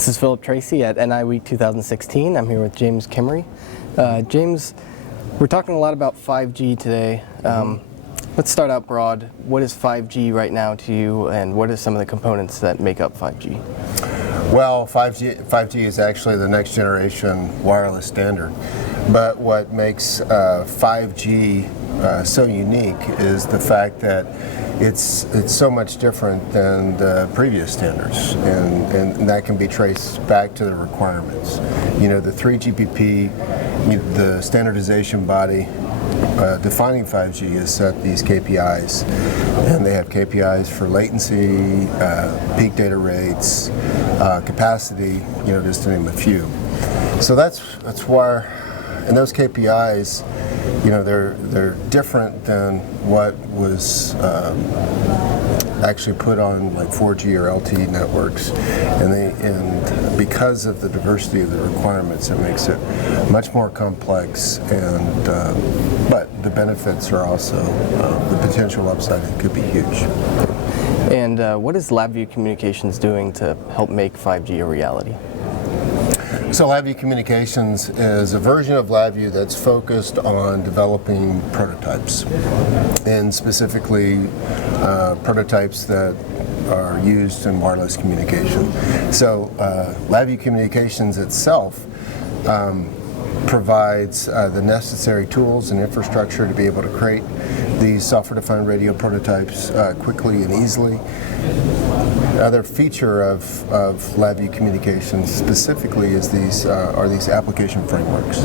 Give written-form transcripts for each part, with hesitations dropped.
This is Philip Tracy at NI Week 2016. I'm here with James Kimery. James, we're talking a lot about 5G today. Let's start out broad. What is 5G right now to you, and what are some of the components that make up 5G? Well, 5G is actually the next generation wireless standard. But what makes 5G so unique is the fact that it's so much different than the previous standards, and that can be traced back to the requirements. You know, the 3GPP, the standardization body defining 5G has set these KPIs, and they have KPIs for latency, peak data rates, capacity, you know, just to name a few. So that's why, and those KPIs, you know, they're different than what was actually put on like 4G or LTE networks, and because of the diversity of the requirements, it makes it much more complex. And but the benefits are also the potential upside. It could be huge. And what is LabVIEW Communications doing to help make 5G a reality? So LabVIEW Communications is a version of LabVIEW that's focused on developing prototypes, and specifically prototypes that are used in wireless communication. So LabVIEW Communications itself provides the necessary tools and infrastructure to be able to create these software-defined radio prototypes quickly and easily. Another feature of LabVIEW Communications specifically is these application frameworks.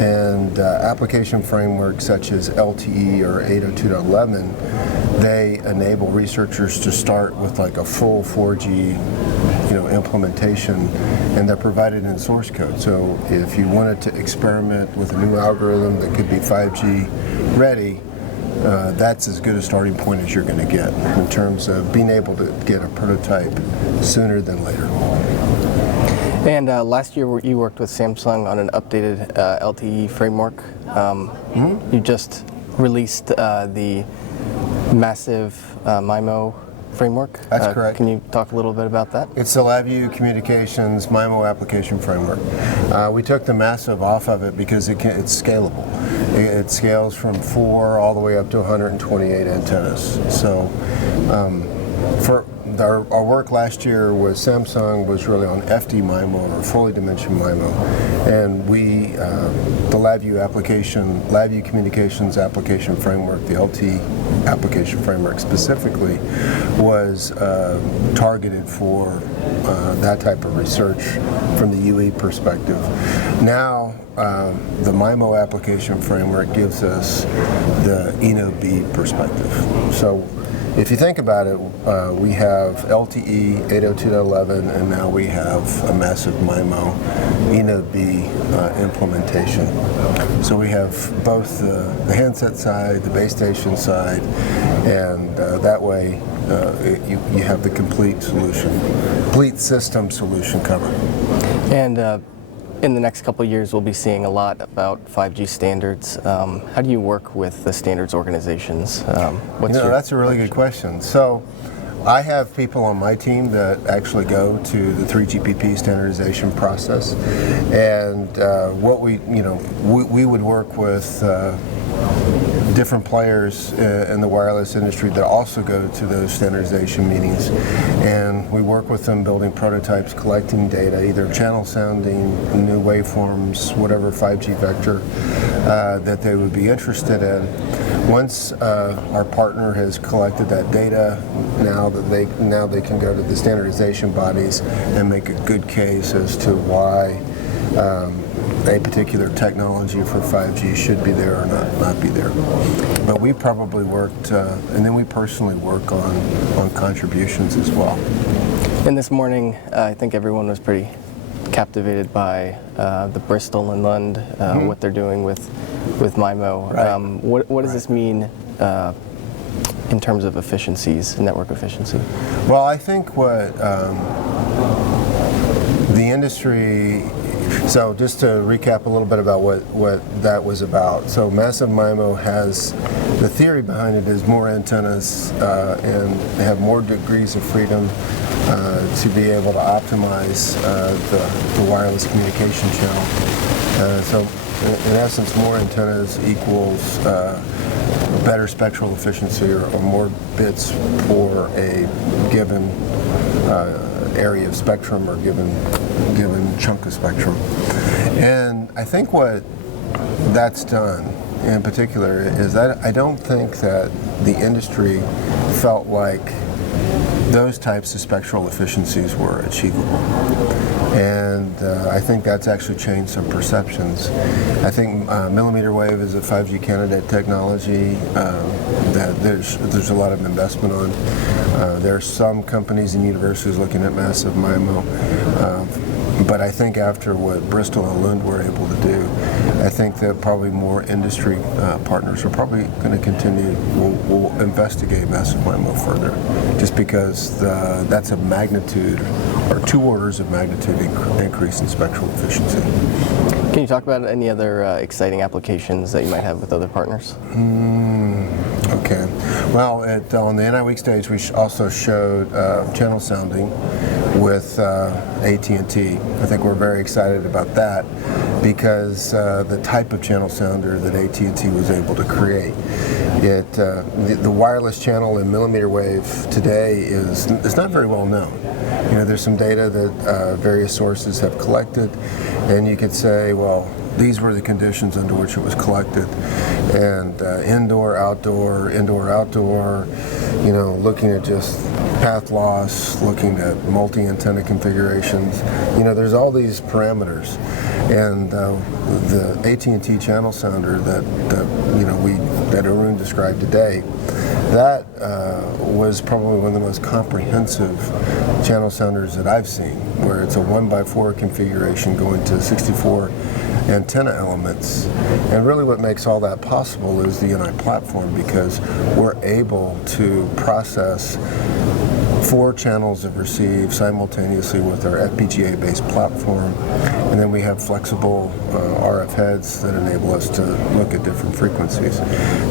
And application frameworks such as LTE or 802.11, they enable researchers to start with like a full 4G implementation, and they're provided in source code. So if you wanted to experiment with a new algorithm that could be 5G ready, that's as good a starting point as you're going to get in terms of being able to get a prototype sooner than later. And last year you worked with Samsung on an updated LTE framework. You just released the massive MIMO framework. That's correct. Can you talk a little bit about that? It's the LabVIEW Communications MIMO application framework. We took the massive off of it because it's scalable. It scales from 4 all the way up to 128 antennas. So for our work last year with Samsung was really on FD MIMO, or fully dimensioned MIMO, and the LabVIEW Communications application framework, the LT application framework specifically, was targeted for that type of research from the UE perspective. Now the MIMO application framework gives us the ENO-B perspective. So if you think about it, we have LTE 802.11, and now we have a massive MIMO ENO-B implementation. So we have both the handset side, the base station side, and that way you have the complete solution, complete system solution covered. And in the next couple of years, we'll be seeing a lot about 5G standards. How do you work with the standards organizations? That's a really good question. So I have people on my team that actually go to the 3GPP standardization process, and what we would work with different players in the wireless industry that also go to those standardization meetings, and we work with them building prototypes, collecting data, either channel sounding, new waveforms, whatever 5G vector that they would be interested in. Once our partner has collected that data, now they can go to the standardization bodies and make a good case as to why a particular technology for 5G should be there or not be there. But we probably worked, and then we personally work on contributions as well. And this morning, I think everyone was pretty captivated by the Bristol and Lund, what they're doing with MIMO. Right. What does this mean in terms of efficiencies, network efficiency? Well, I think what the industry So just to recap a little bit about what that was about. So massive MIMO has, the theory behind it is more antennas and have more degrees of freedom to be able to optimize the wireless communication channel. So in essence, more antennas equals better spectral efficiency or more bits for a given area of spectrum or given chunk of spectrum. And I think what that's done in particular is that I don't think that the industry felt like those types of spectral efficiencies were achievable. And I think that's actually changed some perceptions. I think millimeter wave is a 5G candidate technology that there's a lot of investment on. There are some companies and universities looking at massive MIMO. But I think after what Bristol and Lund were able to do, I think that probably more industry partners are probably going to continue, will investigate massive MIMO further, just because that's a magnitude, or 2 orders of magnitude increase in spectral efficiency. Can you talk about any other exciting applications that you might have with other partners? Okay. Well, on the NI Week stage, we also showed channel sounding with AT&T. I think we're very excited about that because the type of channel sounder that AT&T was able to create. The wireless channel in millimeter wave today is not very well known. You know, there's some data that various sources have collected, and you could say, well, these were the conditions under which it was collected, and indoor, outdoor, you know, looking at just path loss, looking at multi-antenna configurations. You know, there's all these parameters, and the AT&T channel sounder that Arun described today, that was probably one of the most comprehensive channel sounders that I've seen, where it's a 1x4 configuration going to 64 antenna elements. And really what makes all that possible is the NI platform, because we're able to process 4 channels of receive simultaneously with our FPGA-based platform, and then we have flexible RF heads that enable us to look at different frequencies.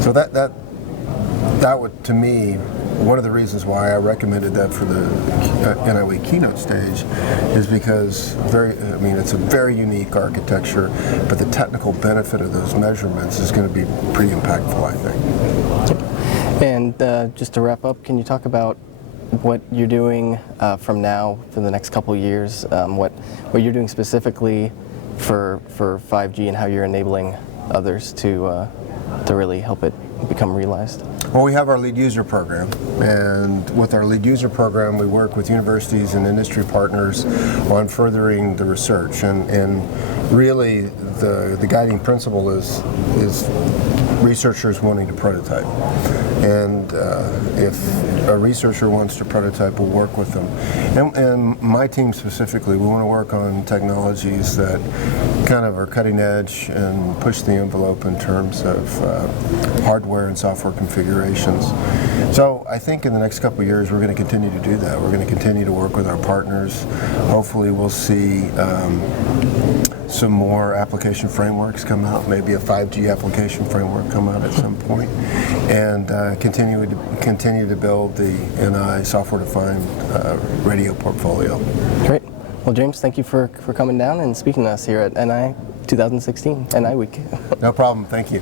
So that would, to me, one of the reasons why I recommended that for the NIW keynote stage is because it's a very unique architecture, but the technical benefit of those measurements is going to be pretty impactful, I think. And just to wrap up, can you talk about what you're doing from now for the next couple of years, what you're doing specifically for 5G and how you're enabling others to really help it become realized? Well, we have our lead user program, and with our lead user program we work with universities and industry partners on furthering the research, and really the guiding principle is researchers wanting to prototype. And if a researcher wants to prototype, we'll work with them. And my team specifically, we want to work on technologies that kind of are cutting edge and push the envelope in terms of hardware and software configurations. So I think in the next couple of years we're going to continue to do that. We're going to continue to work with our partners. Hopefully we'll see some more application frameworks come out, maybe a 5G application framework come out at some point, and continue to build the NI software-defined radio portfolio. Great. Well, James, thank you for coming down and speaking to us here at NI 2016, NI Week. No problem. Thank you.